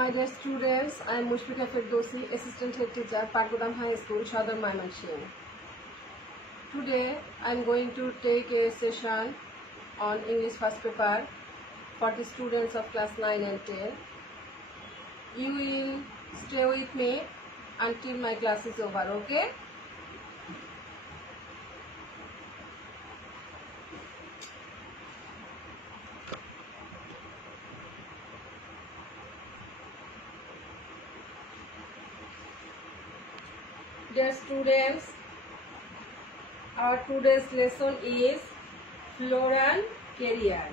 My dear students, I am Mushfika Firdausi, Assistant Head Teacher, Pakgodam High School, Sadar Maimanshing. Today, I am going to take a session on English first paper for the students of class 9 and 10. You will stay with me until my class is over, okay? Dear students, our today's lesson is Floral Career,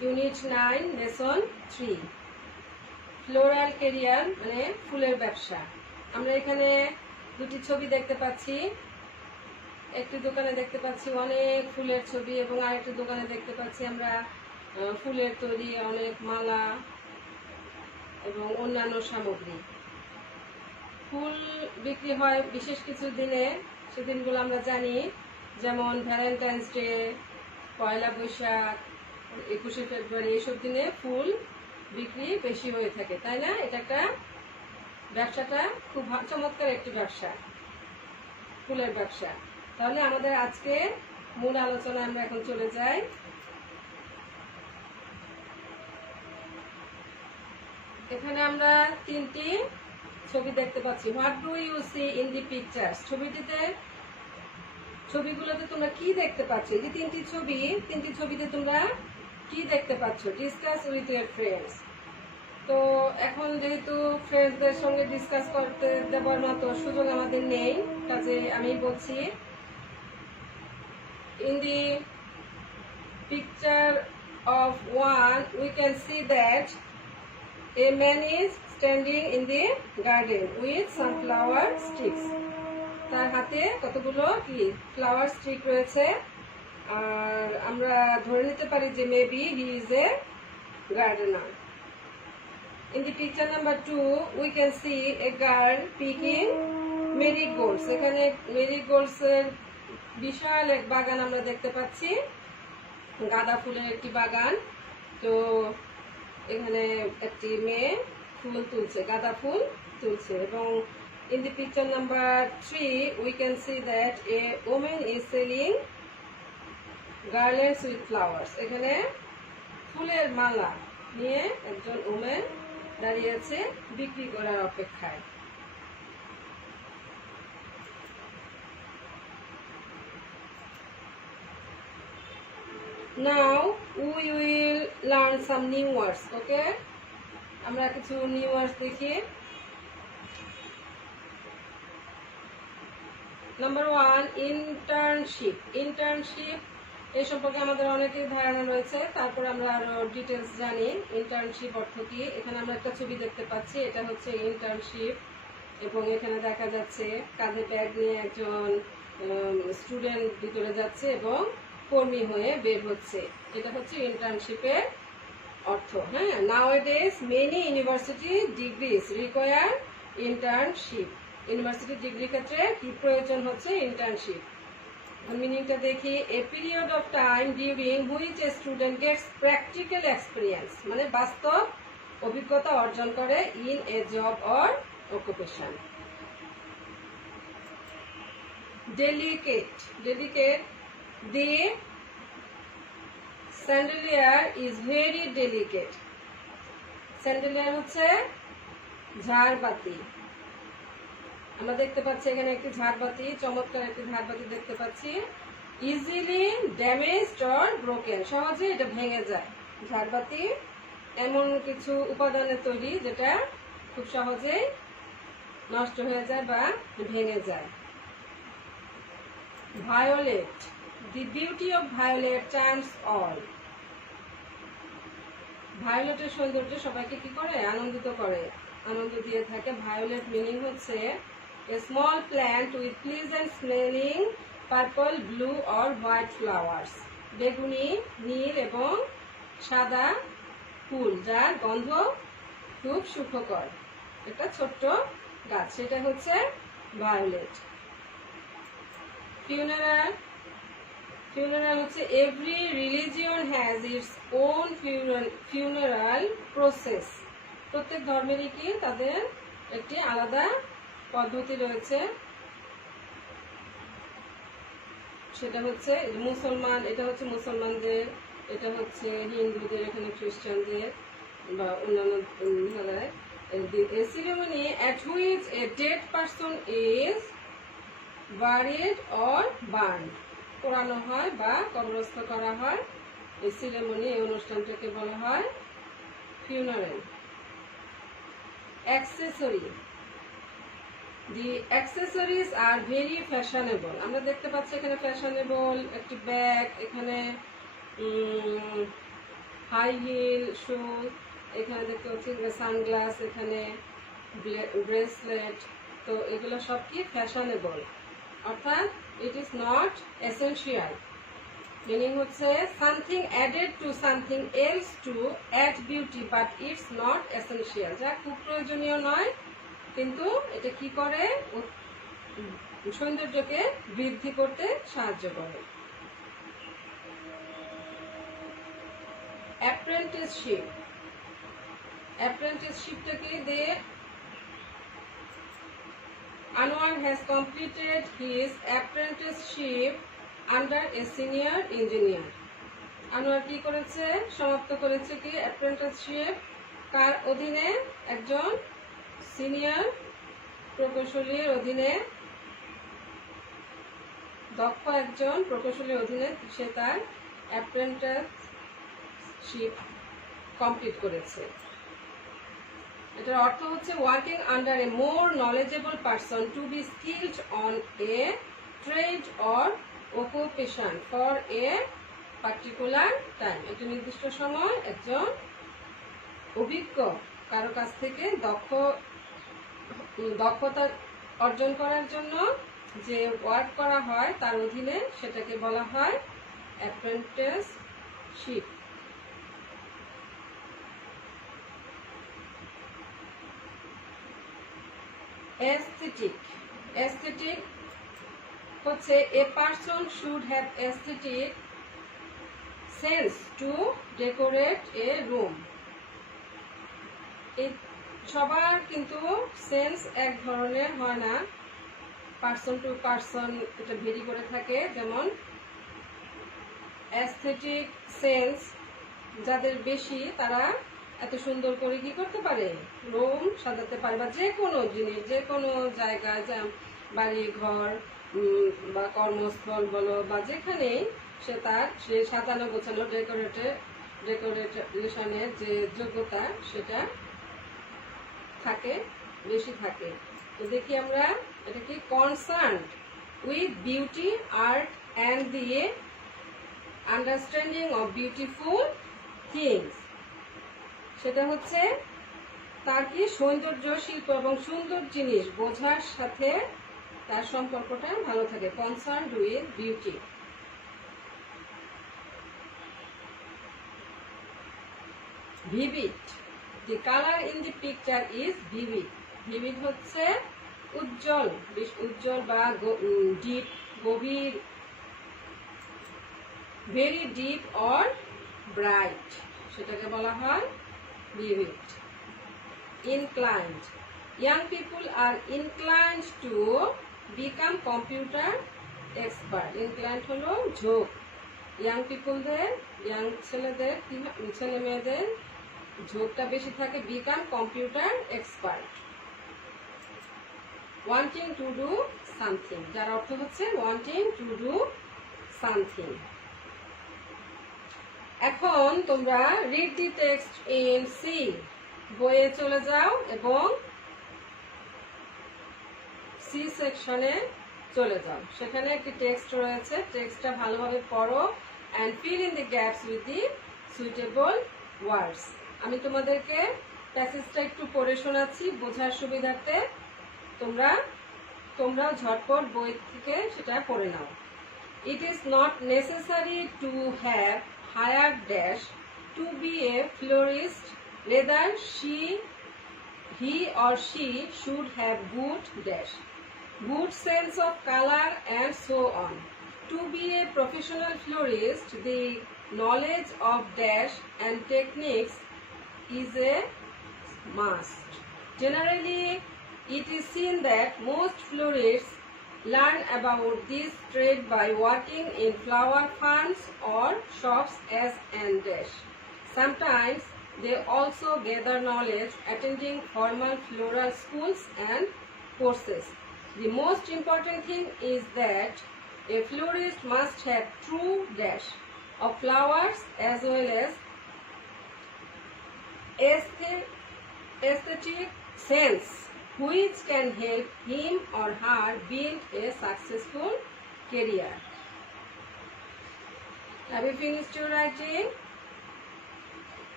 Unit 9, Lesson 3. Floral Career মানে ফুলের ব্যবসা। আমরা এখানে দুটি ছবি দেখতে পাচ্ছি। একটি দোকানে দেখতে পাচ্ছি অনেক ফুলের ছবি এবং আরেকটি দোকানে দেখতে পাচ্ছি আমরা ফুলের তৈরি অনেক মালা এবং অন্যান্য সামগ্রী। ফুল বিক্রি হয় বিশেষ কিছু দিনে, সেদিনগুলো আমরা জানি, যেমন ভ্যালেন্টাইন্স ডে, পয়লা বৈশাখ, 21শে ফেব্রুয়ারি, এইসব দিনে ফুল বিক্রি বেশি হয়ে থাকে, তাই না? এটা একটা ব্যবসাটা খুব চমৎকার একটি ব্যবসা, ফুলের ব্যবসা। তাহলে আমাদের আজকে মূল আলোচনায় আমরা এখন চলে যাই। এখানে আমরা তিনটি ছবি দেখতে পাচ্ছি। What do you see in the pictures? ছবিগুলোতে তোমরা কি দেখতে পাচ্ছ? এই যে তিনটি ছবিতে তোমরা কি দেখতে পাচ্ছ? Discuss with your friends. তো এখন যেহেতু ফ্রেন্ডসদের সঙ্গে ডিসকাস করতে দেওয়ার মতো সুযোগ আমাদের নেই, কাজে আমি বলছি, in the picture of one we can see that a man is standing in the garden with some flower sticks. তার হাতে কতগুলো কি ফ্লাওয়ার স্টিক রয়েছে, আর আমরা ধরে নিতে পারি যে maybe he is a gardener. In the picture number 2 we can see a girl picking marigolds. এখানে marigolds এর বিশাল এক বাগান আমরা দেখতে পাচ্ছি, গাঁদা ফুলের একটি বাগান। তো এখানে একটি মেয়ে ফুল তুলছে, গাঁদা ফুল তুলছে। এবং in the picture number 3 we can see that a woman is selling garlands with flowers. এখানে ফুলের মালা নিয়ে একজন ওমেন দাঁড়িয়ে আছে বিক্রি করার অপেক্ষায়। Now we will learn some new words, okay? আমরা কিছু নিউ ওয়ার্ডস দেখি। Number 1, internship. ইন্টার্নশিপ এই সম্পর্কে আমাদের অনেকের ধারণা রয়েছে, তারপর আমরা আরো ডিটেলস জানি ইন্টার্নশিপ অর্থ কি। এখানে আমরা একটা ছবি দেখতে পাচ্ছি, এটা হচ্ছে ইন্টার্নশিপ। এবং এখানে দেখা যাচ্ছে কাঁধে ব্যাগ নিয়ে একজন স্টুডেন্ট ভিতরে যাচ্ছে এবং কর্মী হয়ে বের হচ্ছে। এটা হচ্ছে ইন্টার্নশিপের অর্থ। হ্যাঁ, nowadays many university degrees require internship. University ডিগ্রির ক্ষেত্রে কি প্রয়োজন হচ্ছে? ইন্টার্নশিপ। মিনিংটা দেখি। A period of time during which a student gets practical experience, মানে বাস্তব অভিজ্ঞতা অর্জন করে, in a job or occupation. Delicate. Delicate, the chandelier is very delicate. chandelier হচ্ছে ঝাড়বাতি। আমরা দেখতে পাচ্ছি এখানে একটি ঝাড়বাতি, চমৎকার একটি ঝাড়বাতি দেখতে পাচ্ছি। ইজিলি ড্যামেজড অর ব্রোকেন, সহজে এটা ভেঙে যায়। ঝাড়বাতি এমন কিছু উপাদানের তৈরি যেটা খুব সহজেই নষ্ট হয়ে যায় বা ভেঙে যায়। Violet. The beauty of violet charms all. ভায়োলেটের সৌন্দর্য সবাইকে কি করে? আনন্দিত করে, আনন্দ দিয়ে থাকে। ভায়োলেট মিনিং হচ্ছে a small plant with pleasant smelling purple, blue or white flowers. বেগুনি, নীল এবং সাদা ফুল, যার গন্ধ খুব সুখকর। একটা ছোট্ট গাছ, সেটা হচ্ছে ভায়োলেট। ফিউনারাল। Funeral হচ্ছে every religion has its own funeral process. প্রত্যেক ধর্মেরই কি তাদের একটি আলাদা পদ্ধতি রয়েছে। সেটা হচ্ছে মুসলমান, এটা হচ্ছে মুসলমানদের, এটা হচ্ছে হিন্দুদের, এখানে খ্রিস্টানদের বা অন্যান্য ধর্মের। A ceremony at which a dead person is buried or burned, পোড়ানো হয় বা কবরস্থ করা হয়। এই সেরেমনি, এই অনুষ্ঠানটাকে বলা হয় funeral. Accessory. The accessories are very fashionable. আমরা দেখতে পাচ্ছি এখানে ফ্যাশনেবল একটি ব্যাগ, এখানে হাই হিল শুজ, এখানে দেখতে পাচ্ছি সানগ্লাস, এখানে ব্রেসলেট। তো এগুলো সব কি ফ্যাশনেবল, অর্থাৎ it is not essential. Meaning হচ্ছে something added to something else to add beauty but it's not essential. যা খুব প্রয়োজনীয় নয়, কিন্তু এটা কি করে, সৌন্দর্যকে বৃদ্ধি করতে সাহায্য করে। অ্যাপ্রেন্টিসশিপ। অ্যাপ্রেন্টিসশিপটাকে দিয়ে Anwar has completed his apprenticeship under a senior engineer. Anwar কি করেছে, সমাপ্ত করেছে কি অ্যাপ্রেন্টিসশিপ, কার অধীনে, একজন সিনিয়র প্রকৌশলীর অধীনে, দক্ষ একজন প্রকৌশলীর অধীনে সে তার অ্যাপ্রেন্টিসশিপ কমপ্লিট করেছে। এটার অর্থ হচ্ছে working under a more knowledgeable person to be skilled on a trade or occupation for a particular time. একটি নির্দিষ্ট সময় একজন অভিজ্ঞ কারো কাছ থেকে দক্ষতা অর্জন করার জন্য যে ওয়ার্ক করা হয় তার অধীনে, সেটাকে বলা হয় অ্যাপ্রেন্টিসশিপ। Aesthetic হচ্ছে a person should have aesthetic sense to decorate a room. এই সবার কিন্তু সেন্স এক ধরনের হয় না, পার্সন টু পার্সন এটা ভেরি করে থাকে। যেমন অ্যাস্থেটিক সেন্স যাদের বেশি, তারা এত সুন্দর করে কি করতে পারে, রুম সাজাতে পারে, বা যে কোনো জিনিস, যে কোনো জায়গায়, বাড়ি ঘর বা কর্মস্থল বলো বা যেখানে, সে সাজানো গোছানো ডেকোরেশনের যে যোগ্যতা সেটা থাকে, বেশি থাকে। তো দেখি আমরা এটা কি, concern with beauty, art and the understanding of beautiful things. সেটা হচ্ছে তার কি সৌন্দর্য, শিল্প এবং সুন্দর জিনিস বোঝার সাথে তার সম্পর্কটা ভালো থাকে। Concern with beauty. Vivid. The color in the picture is vivid. Vivid হচ্ছে উজ্জ্বল, বেশ উজ্জ্বল বা ডিপ, গভীর, very deep or bright, সেটাকে বলা হয় vivid. Inclined. Young people are inclined to become computer expert. Inclined হলো ঝোঁক। ইয়াং পিপলদের, ইয়াং ছেলে মেয়েদের ঝোঁকটা বেশি থাকে become computer expert. Wanting to do something, যার অর্থ হচ্ছে ওয়ান্টিং টু ডু সামথিং। এখন তোমরা read the text in C, বইয়ে চলে যাও এবং সি সেকশনে চলে যাও। সেখানে একটি টেক্সট রয়েছে, টেক্সটটা ভালোভাবে পড়ো and fill in the gaps with the suitable words. আমি তোমাদেরকে প্যাসেজটা একটু পড়ে শোনাচ্ছি বোঝার সুবিধার্থে, তোমরাও ঝটপট বই থেকে সেটা পড়ে নাও। It is not necessary to have hired dash to be a florist, rather he or she should have good dash, good sense of color and so on. To be a professional florist, the knowledge of dash and techniques is a must. Generally, it is seen that most florists learn about this trade by working in flower farms or shops as and dash. Sometimes they also gather knowledge attending formal floral schools and courses. The most important thing is that a florist must have true dash of flowers as well as aesthetic sense, which can help him or her build a successful career. Have you finished your writing?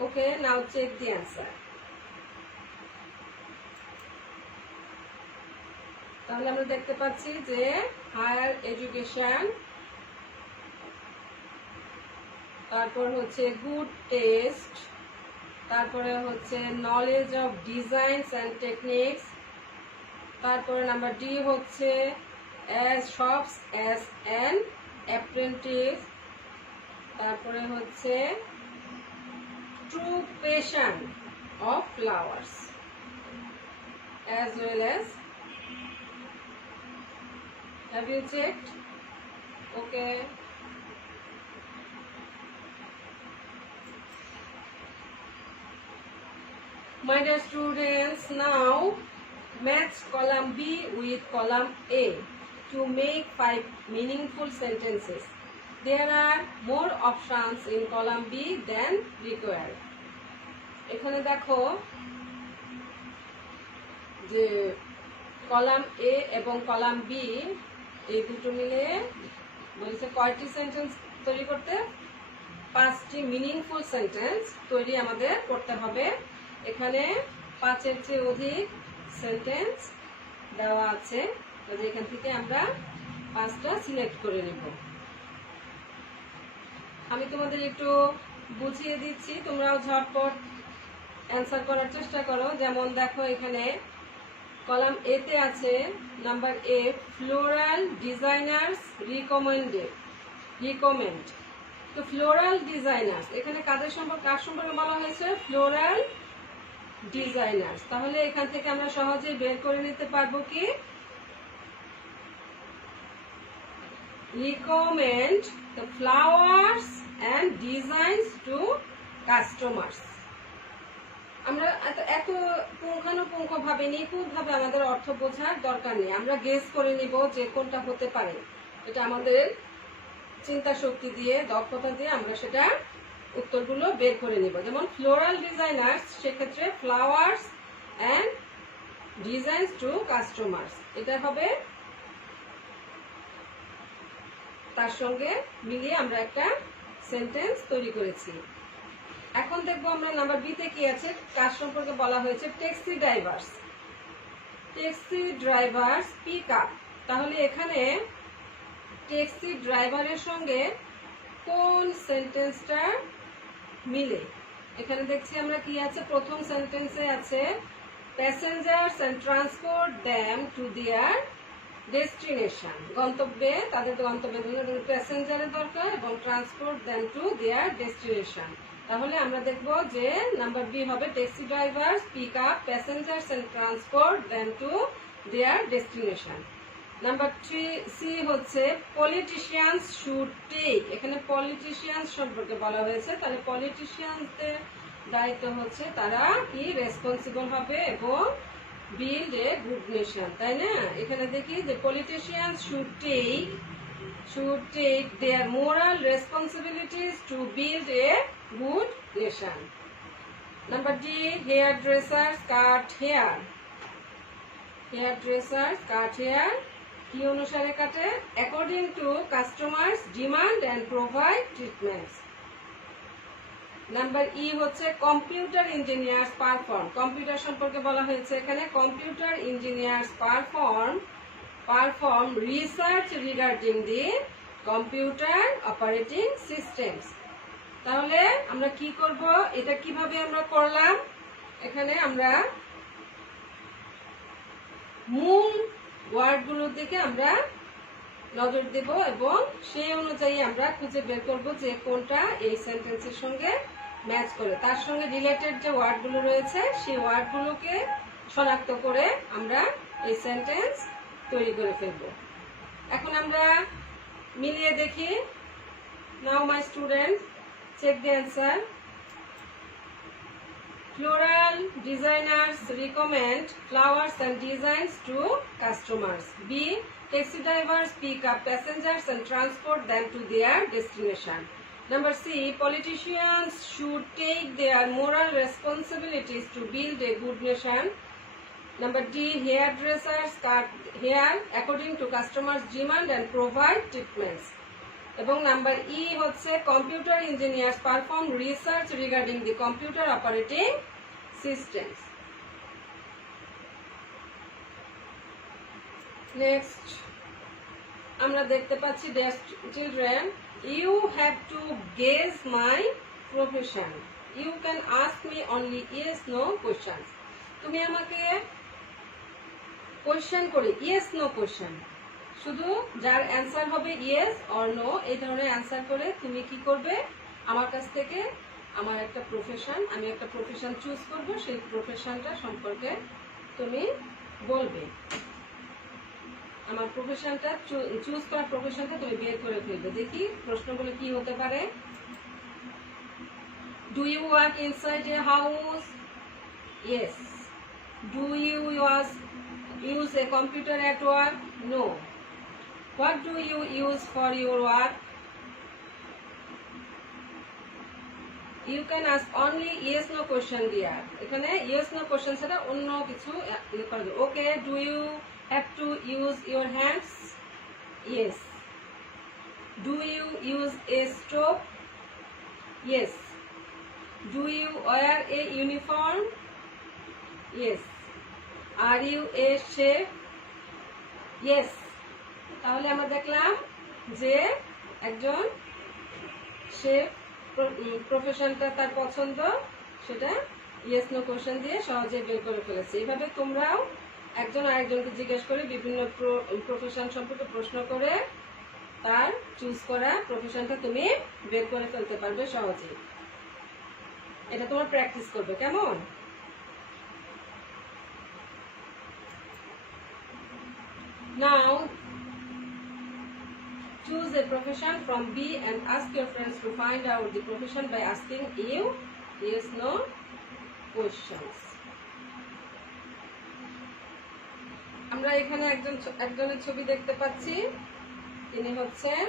Okay, now check the answer. তাহলে আমরা দেখতে পাচ্ছি যে higher education, তারপর হচ্ছে good test, তারপরে হচ্ছে knowledge of designs and techniques, তারপরে নাম্বার ডি হচ্ছে as shops as an apprentice, তারপরে হচ্ছে true passion of flowers as well as. Have you checked? Okay. My dear students, now match column B with column A to make 5 meaningful sentences. There are more options in column B than required. এখানে দেখো যে column A এবং column B এই দুটো মিলে বলছে কয়টি sentence তৈরি করতে? 5টি মিনিংফুল সেন্টেন্স তৈরি আমাদের করতে হবে। এখানে 5-এর চেয়ে অধিক সেন্টেন্স দেওয়া আছে, এখান থেকে আমরা 5টা সিলেক্ট করে নেব। আমি তোমাদের একটু বুঝিয়ে দিচ্ছি, তোমরাও ঝটপট অ্যান্সার করার চেষ্টা করো। যেমন দেখো এখানে কলাম এ তে আছে number A, floral designers recommend. তো ফ্লোরাল ডিজাইনার্স এখানে কার সম্পর্কে বলা হয়েছে? Floral designers. তাহলে এখান থেকে আমরা সহজেই বের করে নিতে পারবো কি recommend the flowers and designs two customers. আমরা এত পুঙ্খানুপুঙ্খ ভাবে নিখুঁত ভাবে আমাদের অর্থ বোঝার দরকার নেই, আমরা গেস করে নিব যে কোনটা হতে পারে। এটা আমাদের চিন্তা শক্তি দিয়ে, দক্ষতা দিয়ে আমরা সেটা উত্তরগুলো বের করে নিব। যেমন ফ্লোরাল ডিজাইনার্স, সেক্ষেত্রে flowers and designs two customers, এটা হবে তার সঙ্গে মিলিয়ে আমরা একটা সেন্টেন্স তৈরি করেছি। এখন দেখবো আমরা নাম্বার বি তে কি আছে, কার সম্পর্কে বলা হয়েছে? Taxi drivers pick up. তাহলে এখানে ট্যাক্সি ড্রাইভারের সঙ্গে কোন সেন্টেন্সটা মিলে? এখানে দেখছি আমরা কি আছে, প্রথম সেন্টেন্সে আছে passengers and transport them to their destination. গন্তব্যে, তাদের গন্তব্যে প্যাসেঞ্জারের দরকার এবং transport them to their destination. তাহলে আমরা দেখব যে নাম্বার বি হবে taxi drivers pick up passengers and transport them to their destination. Number C হচ্ছে পলিটিশিয়ানস শুড টেক। এখানে পলিটিশিয়ানস সম্পর্কে বলা হয়েছে, তাহলে পলিটিশিয়ানসদের দায়িত্ব হচ্ছে তারা কি রেসপন্সিবল হবে এবং বিল্ড এ গুড নেশন, তাই না? এখানে দেখি যে politicians should take their moral responsibilities to build a good nation. Number D, hairdressers cut hair. কি অনুসারে কাটে? According to customers' demand and provide treatments. Number E হচ্ছে কম্পিউটার ইঞ্জিনিয়ার্স পারফর্ম। কম্পিউটার সম্পর্কে বলা হয়েছে, এখানে computer engineers perform research regarding the computer operating systems. তাহলে আমরা কি করব, এটা কিভাবে আমরা করলাম? এখানে আমরা মূল ওয়ার্ডগুলোর দিকে আমরা নজর দেব এবং সেই অনুযায়ী আমরা খুঁজে বের করব যে কোনটা এই সেন্টেন্সের সঙ্গে ম্যাচ করে, তার সঙ্গে রিলেটেড যে ওয়ার্ডগুলো রয়েছে সেই ওয়ার্ডগুলোকে শনাক্ত করে আমরা এই সেন্টেন্স তৈরি করে ফেলব। এখন আমরা মিলিয়ে দেখি। Now my student, check the answer. Floral designers recommend flowers and designs to customers. B. Taxi drivers pick up passengers and transport them to their destination. Number C. Politicians should take their moral responsibilities to build a good nation. Number D. Hairdressers cut hair according to customers' demand and provide treatments. এবং number E হচ্ছে computer engineers perform research regarding the computer operating systems. Next আমরা দেখতে পাচ্ছি, dear children, you have to guess my profession. You can ask me only yes no question. তুমি আমাকে question করে yes no question, শুধু যার answer হবে yes or no এই ধরনের অ্যান্সার করে তুমি কি করবে, আমার কাছ থেকে আমার একটা প্রফেশন, আমি একটা প্রফেশন চুজ করব, সেই প্রফেশনটা সম্পর্কে তুমি বলবে। আমার প্রফেশনটা চুজ করা প্রফেশনটা তুমি বের করে ফেলবে। দেখি প্রশ্নগুলো কি হতে পারে। Do you work inside a house? Yes. Do you use a computer at work? No. What do you use for your work? You can ask only yes no question there. এখানে yes no question ছাড়া অন্য কিছু করবে। Okay, do you have to use your hands? Yes. Do you use a stove? Yes. Do you wear a uniform? Yes. Are you a chef? Yes. তাহলে আমরা দেখলাম যে একজন শেফ প্রফেশনটা তার পছন্দ, সেটা ইয়েস নো কোশ্চেন দিয়ে সহজে বের করে ফেলেছে। এইভাবে তোমরাও একজন আরেকজনকে জিজ্ঞেস করে বিভিন্ন প্রফেশন সম্পর্কে প্রশ্ন করে তার চুজ করা প্রফেশনটা তুমি বের করে ফেলতে পারবে সহজে। এটা তোমার প্র্যাকটিস করবে, কেমন? Now choose a profession from B and ask your friends to find out the profession by asking you yes no questions. আমরা এখানে একজনের ছবি দেখতে পাচ্ছি, তিনি হচ্ছেন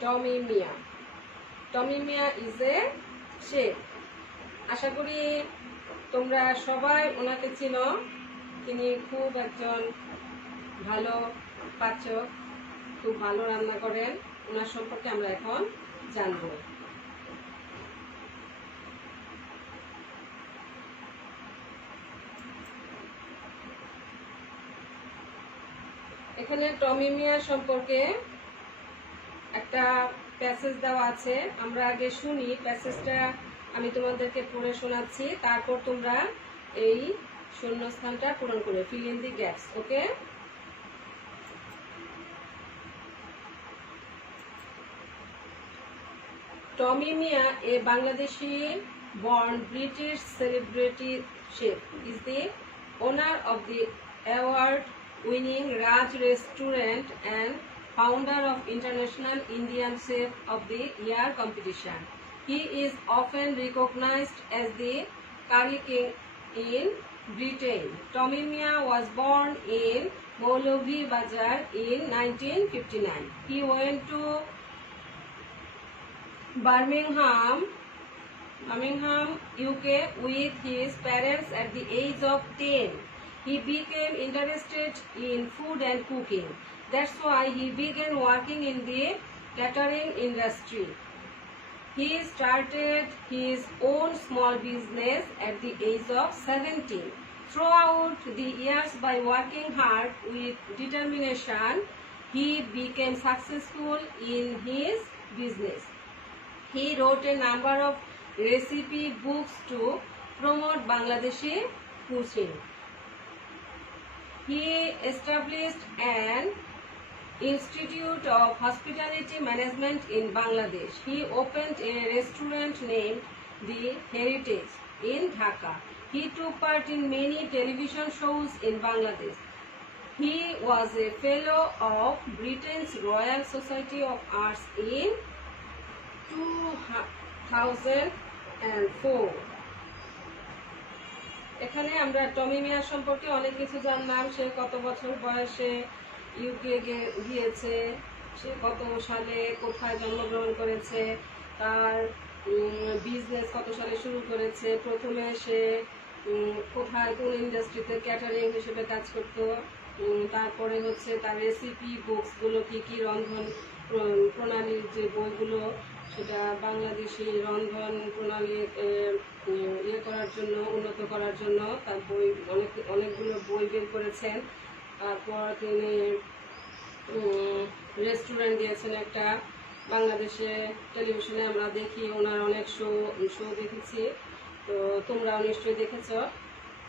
টমি মিয়া। টমি মিয়া ইজ এ শেফ। আশা করি তোমরা সবাই ওনাকে চিনো। তিনি খুব একজন ভালো পাচক, খুব ভালো রান্না করেন। ওনার সম্পর্কে আমরা এখন জানব। এখানে টমি মিয়া সম্পর্কে একটা প্যাসেজ দেওয়া আছে, আমরা আগে শুনি। প্যাসেজটা আমি তোমাদেরকে পড়ে শোনাচ্ছি, তারপর তোমরা এই শূন্যস্থানটা পূরণ করে fill in the gaps. Okay? Tommy Mia, a Bangladeshi born British celebrity chef, is the owner of the award winning Raj Restaurant and founder of International Indian Chef of the Year competition. He is often recognized as the Curry King in Britain. Tommy Mia was born in Maulovi Bazar in 1959. He went to Birmingham, UK with his parents at the age of 10. He became interested in food and cooking. That's why he began working in the catering industry. He started his own small business at the age of 17. Throughout the years, by working hard with determination, he became successful in his business. He wrote a number of recipe books to promote Bangladeshi cuisine. He established an Institute of Hospitality Management in Bangladesh. He opened a restaurant named the heritage in Dhaka. He took part in many television shows in Bangladesh. He was a fellow of Britain's Royal Society of Arts in 2004. এখানে আমরা টমি মিয়ার সম্পর্কে অনেক কিছু জানলাম। সে কত বছর বয়সে ইউকে গিয়েছে, সে কত সালে কোথায় জন্মগ্রহণ করেছে, তার বিজনেস কত সালে শুরু করেছে, প্রথমে সে কোথায় কোন ইন্ডাস্ট্রিতে ক্যাটারিং হিসেবে কাজ করতো, তারপরে হচ্ছে তার রেসিপি বুকসগুলো কী কী রন্ধন প্রণালীর যে বইগুলো, সেটা বাংলাদেশি রন্ধন প্রণালী ইয়ে করার জন্য, উন্নত করার জন্য তার বই অনেকগুলো বই বের করেছেন। তারপর তিনি রেস্টুরেন্ট দিয়েছেন একটা, বাংলাদেশে টেলিভিশনে আমরা দেখি ওনার অনেক শো দেখেছি, তো তোমরাও নিশ্চয়ই দেখেছ।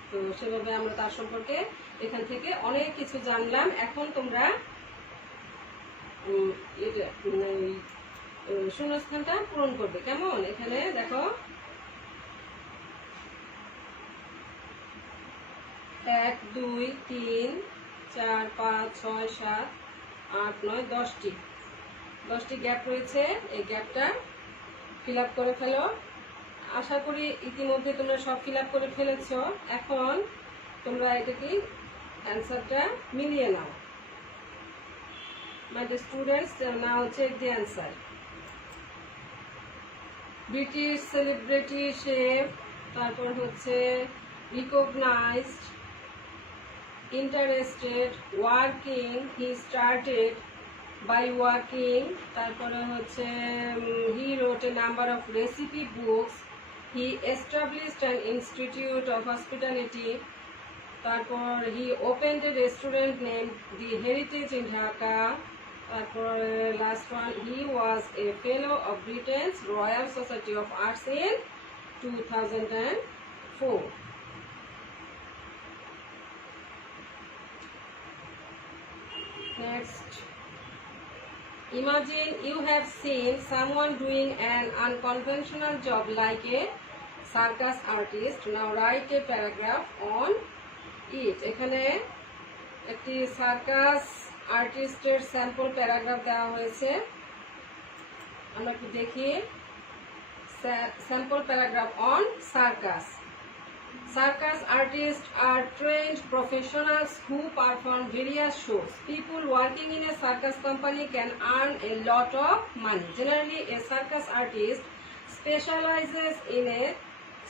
তো সেভাবে আমরা তার সম্পর্কে এখান থেকে অনেক কিছু জানলাম। এখন তোমরা শূন্যস্থানটা পূরণ করবে, কেমন? এখানে দেখো 1 2 3 4 5 6 7 8 9 10টি গ্যাপ রয়েছে। এই গ্যাপটা ফিল আপ করে ফেলো। আশা করি ইতিমধ্যে তোমরা সব ফিল আপ করে ফেলেছ। এখন তোমরা এটা কি অ্যান্সারটা মিলিয়ে নাও। My dear students, now check the answer. British celebrity chef, তারপর হচ্ছে recognized, interested, working, he started by working, তারপরে হচ্ছে he wrote a number of recipe books, he established an institute of hospitality, তারপর he opened a restaurant named the Heritage in Dhaka, তারপর last one, he was a fellow of Britain's Royal Society of Arts in 2004. Next, imagine you have seen someone doing an unconventional job like a circus artist. Now write a paragraph on it. এখানে একটি circus আর্টিস্টের sample paragraph দেওয়া হয়েছে, আমরা একটু দেখি। Sample paragraph on circus. Circus artists are trained professionals who perform various shows. People working in a circus company can earn a lot of money. Generally, a circus artist specializes in a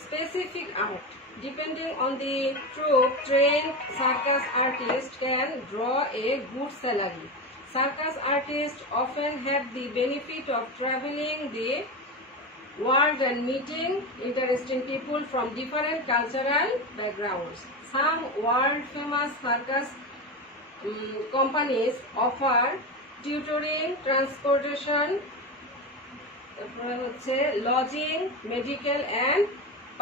specific art. Depending on the troupe, trained circus artists can draw a good salary. Circus artists often have the benefit of traveling the world and meeting interesting people from different cultural backgrounds. Some world-famous circus companies offer tutoring, transportation, lodging, medical and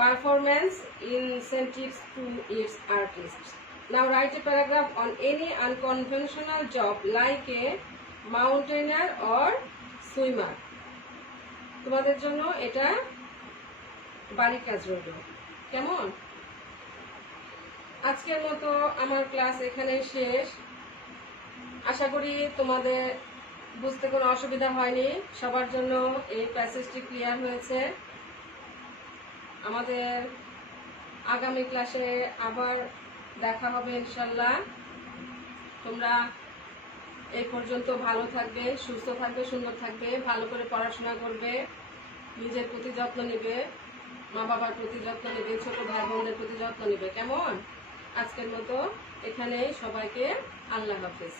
performance incentives to its artists. Now write a paragraph on any unconventional job like a mountaineer or swimmer. তোমাদের জন্য এটা বাড়ির কাজ রইল, কেমন? আজকের মতো আমার ক্লাস এখানেই শেষ। আশা করি তোমাদের বুঝতে কোনো অসুবিধা হয়নি, সবার জন্য এই প্যাসেজটি ক্লিয়ার হয়েছে। আমাদের আগামী ক্লাসে আবার দেখা হবে ইনশাল্লাহ। তোমরা এই পর্যন্ত ভালো থাকবে, সুস্থ থাকবে, সুন্দর থাকবে, ভালো করে পড়াশোনা করবে, নিজের প্রতি যত্ন নেবে, মা বাবার প্রতি যত্ন নেবে, ছোট ভাই বোনদের প্রতি যত্ন নেবে, কেমন? আজকের মতো এখানেই, সবাইকে আল্লাহ হাফেজ।